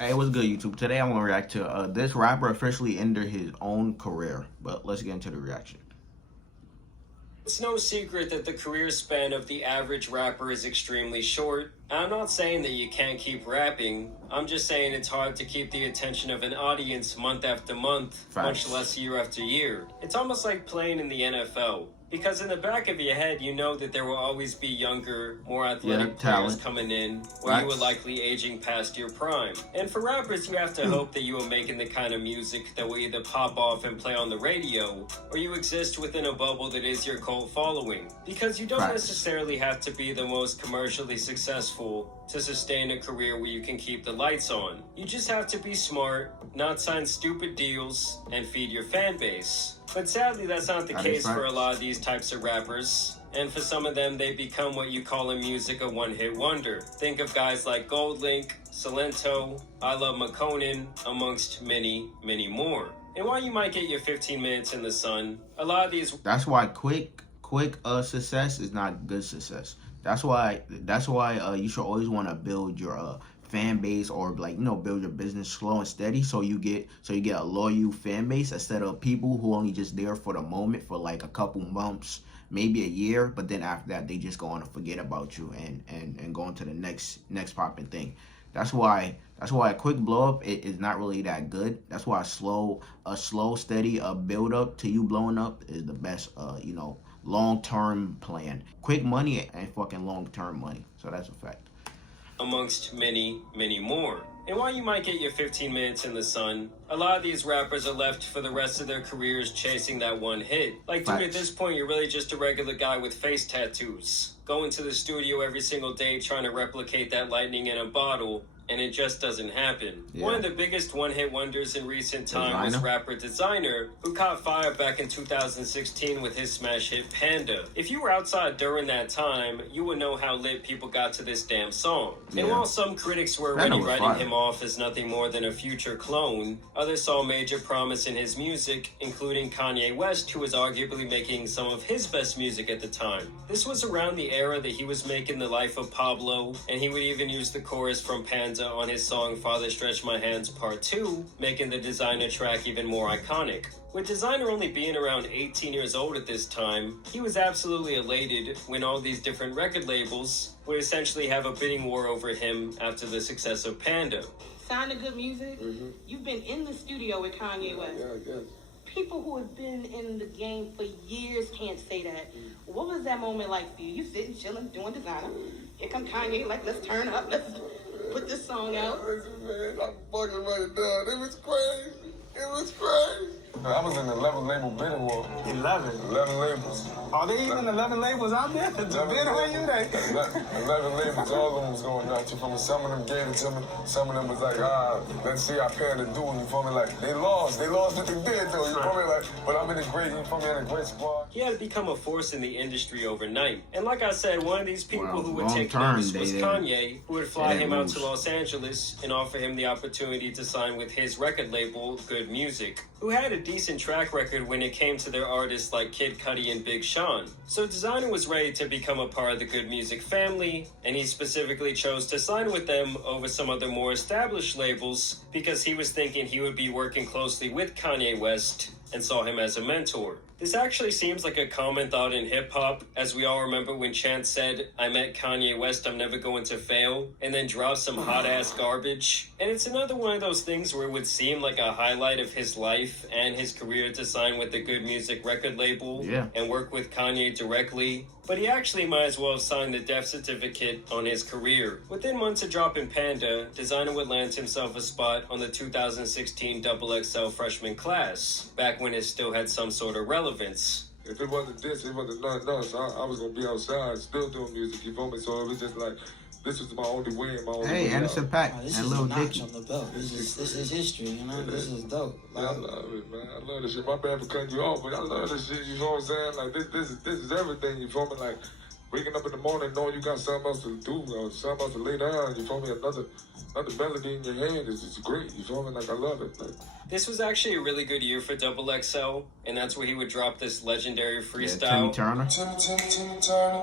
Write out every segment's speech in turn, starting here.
Hey, what's good, YouTube? Today I'm gonna react to this rapper officially ended his own career. But let's get into the reaction. It's no secret that the career span of the average rapper is extremely short. I'm not saying that you can't keep rapping. I'm just saying it's hard to keep the attention of an audience month after month, Facts. much less year after year. It's almost like playing in the NFL. Because in the back of your head, you know that there will always be younger, more athletic players talent. coming in, or you are likely aging past your prime. And for rappers, you have to hope that you are making the kind of music that will either pop off and play on the radio, or you exist within a bubble that is your cult following. Because you don't necessarily have to be the most commercially successful to sustain a career where you can keep the lights on. You just have to be smart, not sign stupid deals, and feed your fan base. But sadly, that's not the case for a lot of these types of rappers. And for some of them, they become what you call in music a one-hit wonder. Think of guys like GoldLink, Silento, I Love McConan, amongst many, many more. And while you might get your 15 minutes in the sun, a lot of these... That's why quick success is not good success. That's why you should always want to build your fan base, or build your business slow and steady, so you get a loyal fan base instead of people who only just there for the moment for like a couple months, maybe a year, but then after that they just go on to forget about you and go into the next popping thing. That's why a quick blow up is not really that good. That's why a slow steady build up to you blowing up is the best long-term plan. Quick money and fucking long-term money. So that's a fact. Amongst many, many more. And while you might get your 15 minutes in the sun, a lot of these rappers are left for the rest of their careers chasing that one hit. Like, dude, at this point, you're really just a regular guy with face tattoos, going to the studio every single day trying to replicate that lightning in a bottle, and it just doesn't happen. Yeah. One of the biggest one-hit wonders in recent time was rapper Designer, who caught fire back in 2016 with his smash hit Panda. If you were outside during that time, you would know how lit people got to this damn song. Yeah. And while some critics were already writing him off as nothing more than a future clone, others saw major promise in his music, including Kanye West, who was arguably making some of his best music at the time. This was around the era that he was making The Life of Pablo, and he would even use the chorus from Panda on his song Father Stretch My Hands Part 2, making the Designer track even more iconic. With Designer only being around 18 years old at this time, he was absolutely elated when all these different record labels would essentially have a bidding war over him after the success of Panda. Sound of good music? You've been in the studio with Kanye West. Yeah, I guess. People who have been in the game for years can't say that. What was that moment like for you? You sitting, chilling, doing Designer. Here come Kanye, like, let's turn up, let's put this song out. Listen, man, I'm fucking right down. It was crazy. It was crazy. I was in the 11 label bidding war. 11? 11 labels. Are there even 11 labels out there to bid on you? 11 labels, all of them was going nuts. You feel me? Some of them gave it to me. Some of them was like, let's see how Panda do. You feel me? Like, they lost what they did, though. You feel me? Like, but I'm in a great, you feel me, in a great squad. He had become a force in the industry overnight. And like I said, one of these people who would take notice was Kanye, who would fly him out to Los Angeles and offer him the opportunity to sign with his record label, Good Music, who had a decent track record when it came to their artists like Kid Cudi and Big Sean. So Designer was ready to become a part of the Good Music family, and he specifically chose to sign with them over some other more established labels because he was thinking he would be working closely with Kanye West and saw him as a mentor. This actually seems like a common thought in hip-hop, as we all remember when Chance said, "I met Kanye West, I'm never going to fail," and then dropped some hot-ass garbage. And it's another one of those things where it would seem like a highlight of his life and his career to sign with the Good Music record label and work with Kanye directly. But he actually might as well have signed the death certificate on his career. Within months of dropping Panda, Designer would land himself a spot on the 2016 XXL freshman class, back when it still had some sort of relevance. If it wasn't this, it wasn't nothing else. I was going to be outside still doing music, you feel me? So it was just like, this was my only way and my only way Anderson .Paak and Lil Dicky. On the belt. This is history, you know? This is dope. Like, I love it, man. I love this shit. My bad for cutting you off, but I love this shit, you know what I'm saying? Like, this is everything, you feel me? Like, waking up in the morning knowing you got something else to do, or something else to lay down, you feel me? Another melody in your hand is great, you feel me? Like, I love it. Like, this was actually a really good year for XXL, and that's where he would drop this legendary freestyle. Timmy Turner. Timmy Turner.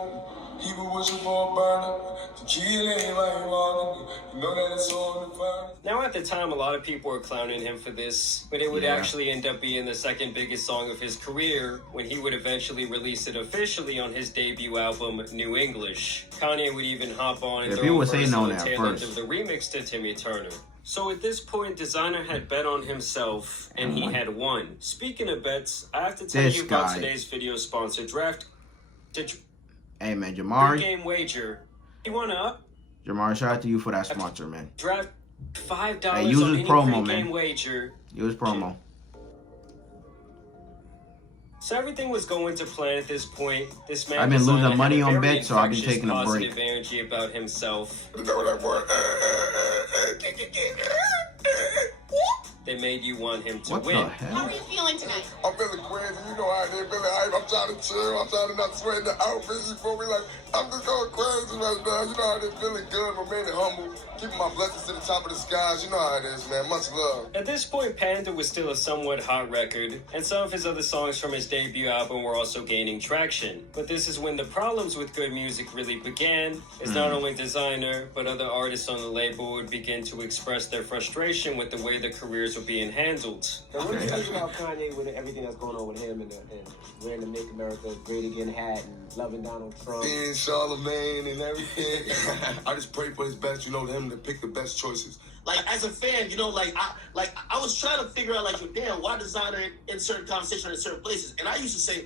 Even wishing for a burner. To kill anybody you want. You know that it's on the burner. Now, at the time, a lot of people were clowning him for this, but it would Yeah. actually end up being the second biggest song of his career when he would eventually release it officially on his debut album, New English. Kanye would even hop on and Yeah, throw people a were verse saying on on the that tail end first. of the remix to Timmy Turner. So at this point, Designer had bet on himself, and he had won. Speaking of bets, I have to tell This you about guy. today's video sponsor, Draft. Hey man, Big Jamari. game wager. You want to up? Jamari, shout out to you for that sponsor, man. Draft $5 Hey, use on his any promo, pre-game man. wager. Use promo. So everything was going to plan at this point. This man I've been Designer losing money had a on very bets, so I've been infectious taking a positive break. energy about himself. You know that boy. They made you want him to What win. the hell? How are you feeling tonight? I'm feeling crazy, you know how they feeling hype. I'm trying to chill, I'm trying to not sweat in the outfit. You feel me? Like, I'm just going crazy right now. You know how they feeling good, remaining humble, keeping my blessings to the top of the skies. You know how it is, man. Much love. At this point, Panda was still a somewhat hot record, and some of his other songs from his debut album were also gaining traction. But this is when the problems with good music really began, as not only Designer, but other artists on the label would begin to express their frustration with the way the careers were being handled. Now, what do you think about Kanye with everything that's going on with him and wearing the Make America Great Again hat and loving Donald Trump? Being Charlemagne and everything. I just pray for his best, you know, him to pick the best choices. Like, as a fan, you know, I was trying to figure out, like, damn, why Designer in certain conversations in certain places? And I used to say,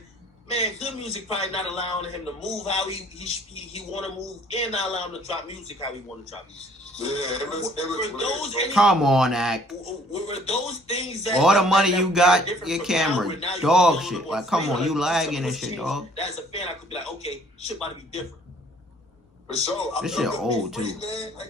man, good music probably not allowing him to move how he want to move, and not allowing him to drop music how he want to drop music. Yeah, it was weird. Come on, Act. Were those things that All the money you got, different your from camera, now, where now you dog feel a shit. little more Like, come free, on, you like, lagging and something's shit, changed. dog. As a fan, I could be like, okay, shit about to be different. For sure. This shit old, too.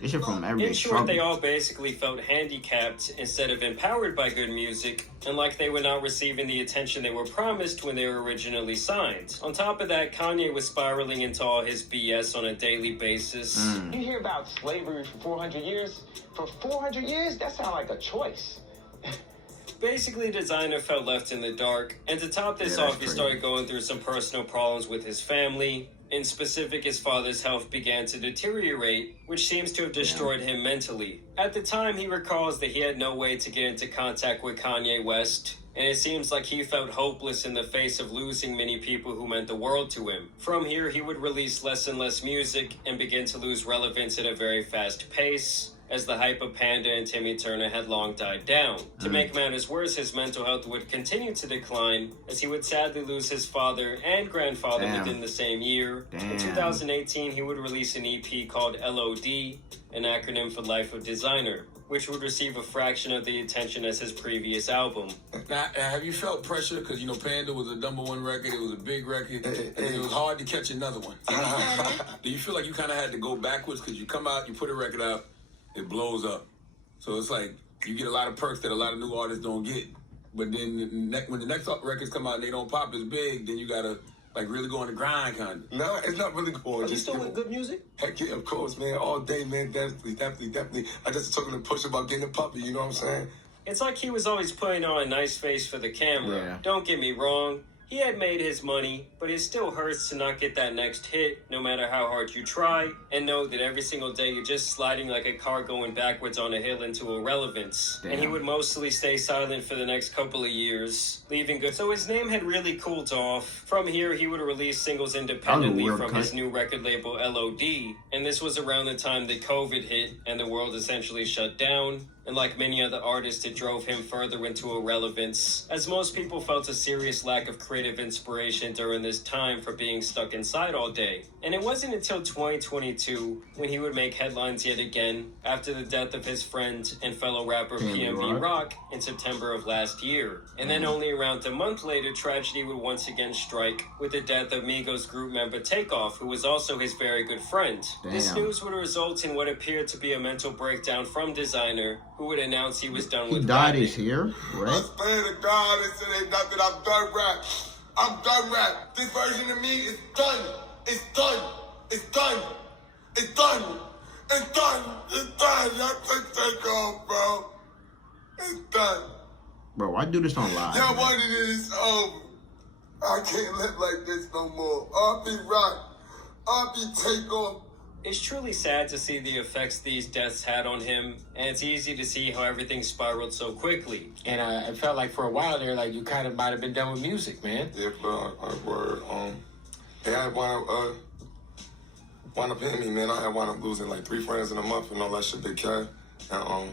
This shit from Everyday In short, they Struggle. all basically felt handicapped instead of empowered by good music, and like they were not receiving the attention they were promised when they were originally signed. On top of that, Kanye was spiraling into all his BS on a daily basis. You hear about slavery for 400 years? For 400 years? That sounds like a choice. Basically, Designer felt left in the dark, and to top this Yeah, that's off, he crazy. started going through some personal problems with his family. In specific, his father's health began to deteriorate, which seems to have destroyed him mentally. At the time, he recalls that he had no way to get into contact with Kanye West, and it seems like he felt hopeless in the face of losing many people who meant the world to him. From here, he would release less and less music and begin to lose relevance at a very fast pace, as the hype of Panda and Timmy Turner had long died down. To make matters worse, his mental health would continue to decline, as he would sadly lose his father and grandfather Damn. within the same year. In Damn. 2018, he would release an EP called LOD, an acronym for Life of Designer, which would receive a fraction of the attention as his previous album. Now, have you felt pressure? Because, you know, Panda was a #1 record. It was a big record. And it was hard to catch another one. Do you feel like you kind of had to go backwards? Because you come out, you put a record out, it blows up. So it's like you get a lot of perks that a lot of new artists don't get. But then when the next records come out and they don't pop as big, then you got to, like, really go on the grind, kind of. No, it's not really going. Are you still with good music? Heck yeah, of course, man. All day, man. Definitely. I just talking to Push about getting a puppy, you know what I'm saying? It's like he was always putting on a nice face for the camera. Yeah. Don't get me wrong, he had made his money, but it still hurts to not get that next hit, no matter how hard you try, and know that every single day you're just sliding like a car going backwards on a hill into irrelevance. Damn. And he would mostly stay silent for the next couple of years, leaving good. So his name had really cooled off. From here, he would release singles independently weird from cut. his new record label LOD, and this was around the time that COVID hit and the world essentially shut down. And like many other artists, it drove him further into irrelevance, as most people felt a serious lack of creative inspiration during this time for being stuck inside all day. And it wasn't until 2022 when he would make headlines yet again after the death of his friend and fellow rapper PNB Rock in September of last year. And then only around a month later, tragedy would once again strike with the death of Migos group member Takeoff, who was also his very good friend. This Damn. news would result in what appeared to be a mental breakdown from Designer, who would announce he was done He with died rapping. this year, I right? swear to God, it said ain't nothing. I'm done rap. I'm done rap. This version of me is done. It's done. It's done. It's done. It's done. It's done. Y'all take off, bro. It's done. Bro, why do this on live? Y'all man? wanted it. It's over. I can't live like this no more. R.P. Rock. Takeoff. It's truly sad to see the effects these deaths had on him, and it's easy to see how everything spiraled so quickly. And it felt like for a while there, like you kind of might have been done with music, man. Yeah, but word. Hey, I wound up hitting me, man. I had wound up losing like 3 friends in a month and all that shit they carry. And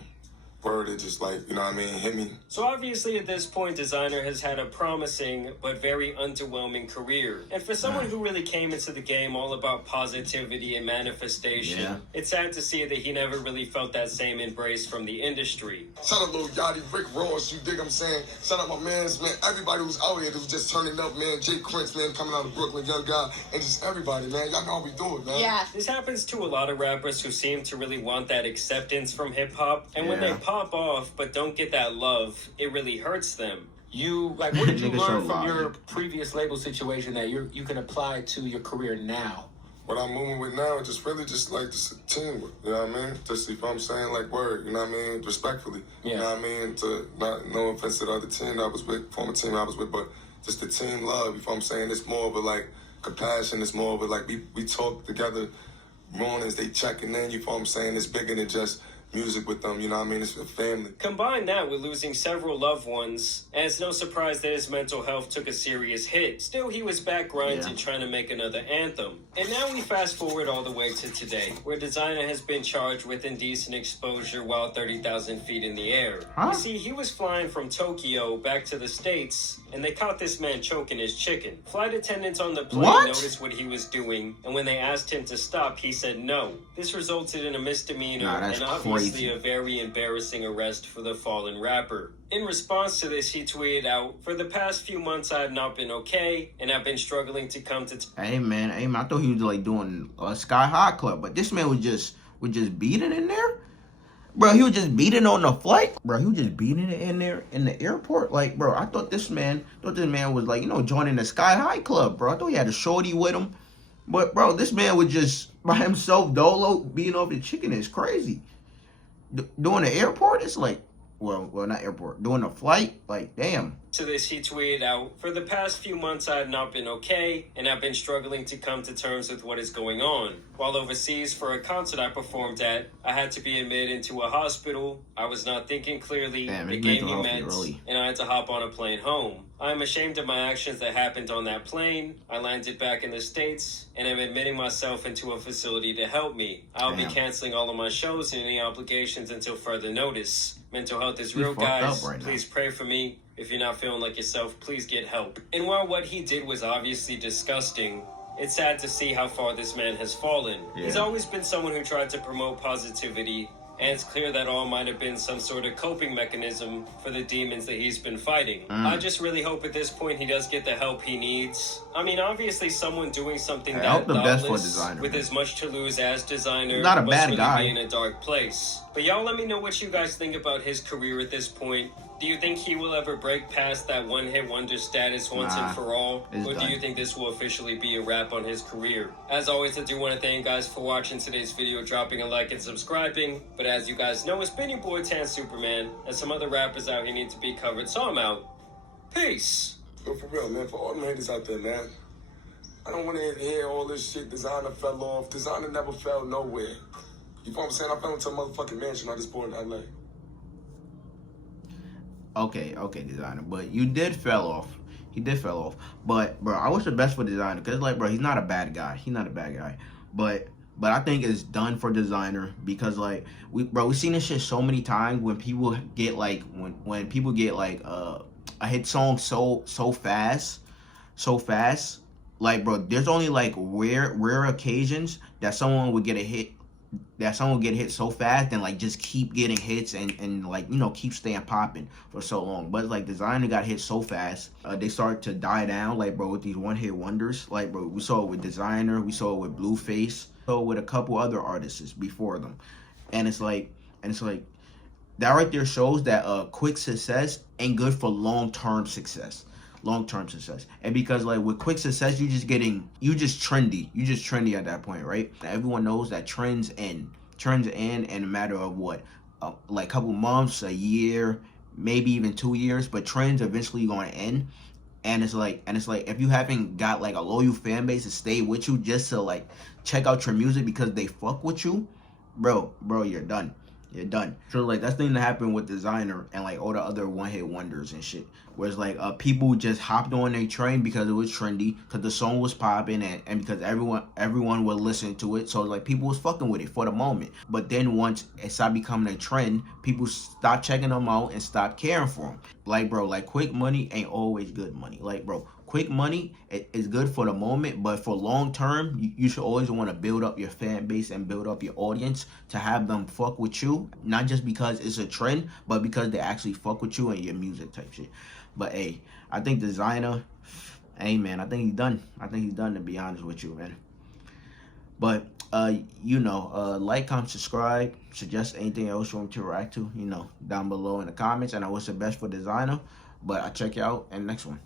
word, it just like, you know what I mean, hit me. So obviously at this point, Designer has had a promising but very underwhelming career. And for someone who really came into the game all about positivity and manifestation, it's sad to see that he never really felt that same embrace from the industry. Shout out Lil Yachty, Rick Ross, you dig what I'm saying? Shout out my mans, man, everybody who's out here who's just turning up, man. Jay Prince, man, coming out of Brooklyn, young guy, and just everybody, man. Y'all know how we do it, man. Yeah. This happens to a lot of rappers who seem to really want that acceptance from hip-hop. And when they pop off but don't get that love, it really hurts them. What did you learn from your previous label situation that you can apply to your career now? What I'm moving with now is just really just like just a teamwork, you know what I mean? Just if I'm saying like word, you know what I mean? Respectfully, you know what I mean? To not, no offense to the other team that I was with, former team I was with, but just the team love, if I'm saying it's more of a like compassion, it's more of a like we talk together mornings, they checking in, you know what I'm saying? It's bigger than just music with them, you know what I mean? It's a family. Combine that with losing several loved ones, and it's no surprise that his mental health took a serious hit. Still, he was back grinding, trying to make another anthem. And now we fast forward all the way to today, where Designer has been charged with indecent exposure while 30,000 feet in the air. You see, he was flying from Tokyo back to the States, and they caught this man choking his chicken. Flight attendants on the plane noticed what he was doing, and when they asked him to stop, he said no. This resulted in a misdemeanor, and obviously a very embarrassing arrest for the fallen rapper. In response to this, he tweeted out, "For the past few months, I have not been okay, and I've been struggling to come to..." Hey man, I thought he was like doing a Sky High Club, but this man was just beating in there. Bro, he was just beating on the flight. Bro, he was just beating it in there in the airport. Like, bro, I thought this man was like, you know, joining the Sky High Club, bro. I thought he had a shorty with him. But, bro, this man was just by himself, dolo, beating off the chicken is crazy. Doing the airport, it's like, well, not airport. Doing a flight, like, damn. To this, he tweeted out, "For the past few months, I have not been okay, and I've been struggling to come to terms with what is going on. While overseas for a concert I performed at, I had to be admitted into a hospital. I was not thinking clearly. They gave me meds, and I had to hop on a plane home. I am ashamed of my actions that happened on that plane. I landed back in the States, and I'm admitting myself into a facility to help me. I'll be canceling all of my shows and any obligations until further notice. Mental health is real, guys. Please pray for me. If you're not feeling like yourself, please get help." And while what he did was obviously disgusting, it's sad to see how far this man has fallen. He's always been someone who tried to promote positivity, and it's clear that all might have been some sort of coping mechanism for the demons that he's been fighting. I just really hope at this point he does get the help he needs. I mean, obviously someone doing something that thoughtless with as much to lose as Designer not a must bad really guy. be in a dark place. But y'all let me know what you guys think about his career at this point. Do you think he will ever break past that one-hit wonder status once and for all? Or do you think this will officially be a wrap on his career? As always, I do want to thank you guys for watching today's video, dropping a like and subscribing. But as you guys know, it's been your boy Tan Superman, and some other rappers out here need to be covered, so I'm out. Peace. But for real, man, for all the haters out there, man, I don't want to hear all this shit. Designer fell off. Designer never fell nowhere. You know what I'm saying? I fell into a motherfucking mansion I just bought in LA. Okay, Designer, but you did fell off. He did fell off. But, bro, I wish the best for Designer, because, like, bro, he's not a bad guy. But I think it's done for Designer, because, like, we've seen this shit so many times when people get, like, when people get, like, a hit song so fast. Like, bro, there's only, like, rare occasions that someone would get a hit. That someone get hit so fast and like just keep getting hits and like, you know, keep staying popping for so long. But like Designer got hit so fast, they start to die down, like, bro, with these one-hit wonders. Like, bro, we saw it with Designer, we saw it with Blueface, so with a couple other artists before them. And it's like that right there shows that quick success ain't good for long-term success. And because like with quick success, you just trendy at that point, right? Everyone knows that trends end in a matter of what, like a couple months, a year, maybe even 2 years, but trends eventually going to end. And it's like if you haven't got like a loyal fan base to stay with you just to like check out your music because they fuck with you, bro, you're done. You're done. So like that's the thing that happened with Designer and like all the other one-hit wonders and shit. Whereas like people just hopped on their train because it was trendy, because the song was popping, and because everyone would listen to it. So like people was fucking with it for the moment. But then once it started becoming a trend, people stopped checking them out and stopped caring for them. Like bro, like quick money ain't always good money. Like bro, quick money is good for the moment, but for long term, you should always want to build up your fan base and build up your audience to have them fuck with you, not just because it's a trend, but because they actually fuck with you and your music type shit. But hey, I think Designer, hey man, I think he's done. I think he's done, to be honest with you, man. But like, comment, subscribe, suggest anything else you want to react to, down below in the comments. And I wish the best for Designer. But I'll check you out in the next one.